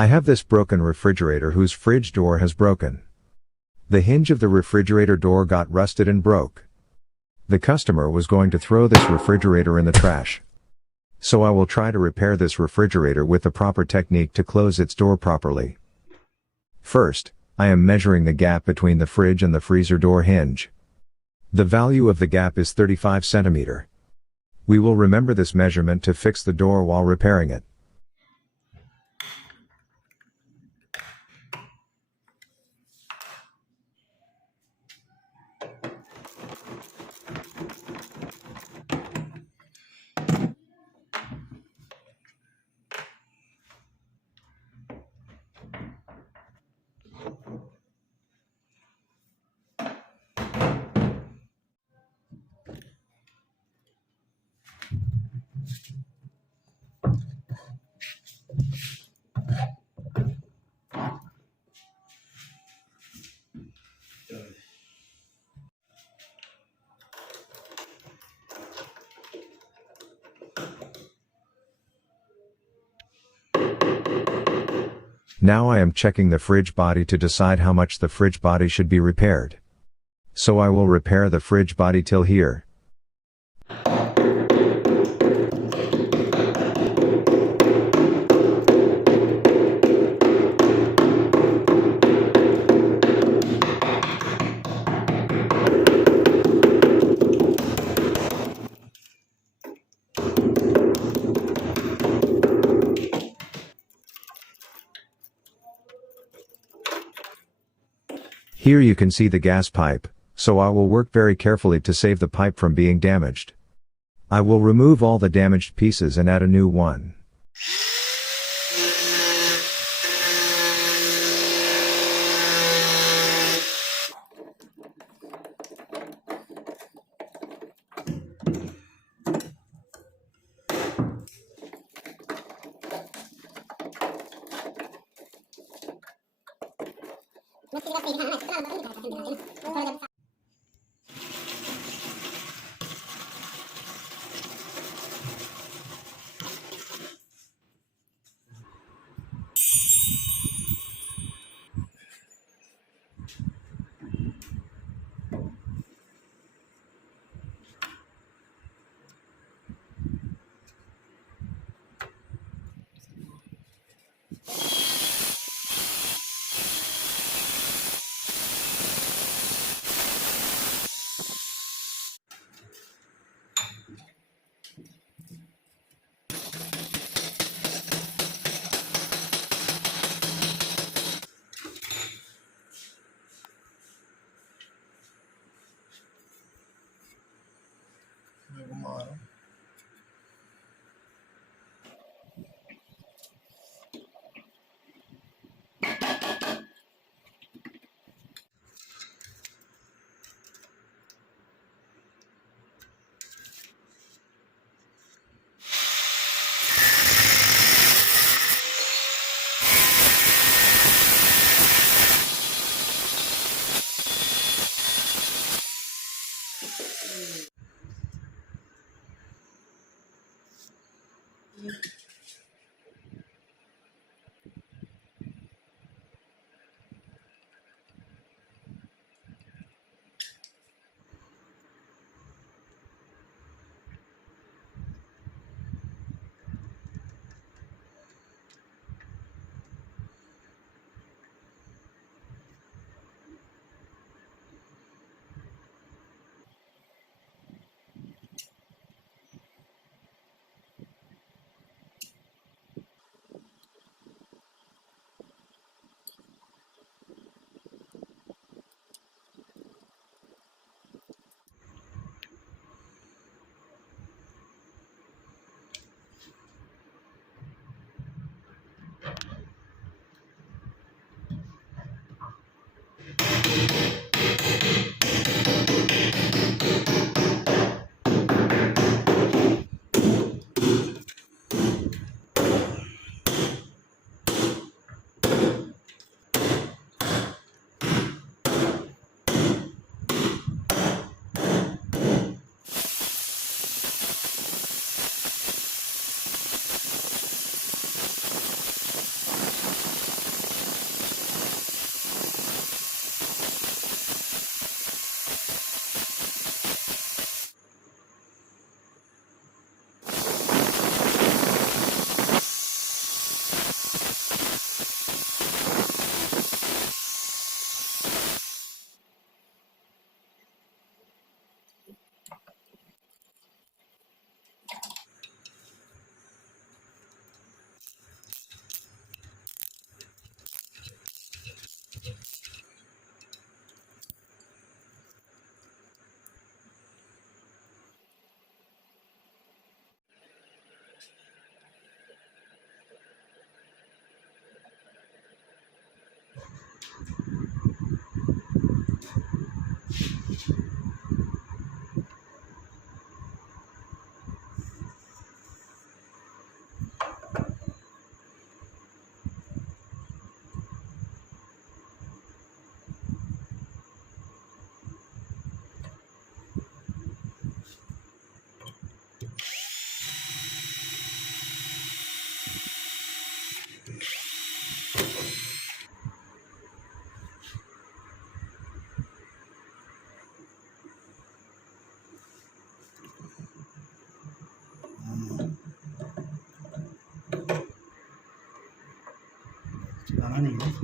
I have this broken refrigerator whose fridge door has broken. The hinge of the refrigerator door got rusted and broke. The customer was going to throw this refrigerator in the trash. So I will try to repair this refrigerator with the proper technique to close its door properly. First, I am measuring the gap between the fridge and the freezer door hinge. The value of the gap is 35 cm. We will remember this measurement to fix the door while repairing it. Now I am checking the fridge body to decide how much the fridge body should be repaired. So I will repair the fridge body till here. Here you can see the gas pipe, so I will work very carefully to save the pipe from being damaged. I will remove all the damaged pieces and add a new one. அதான் நீங்கள்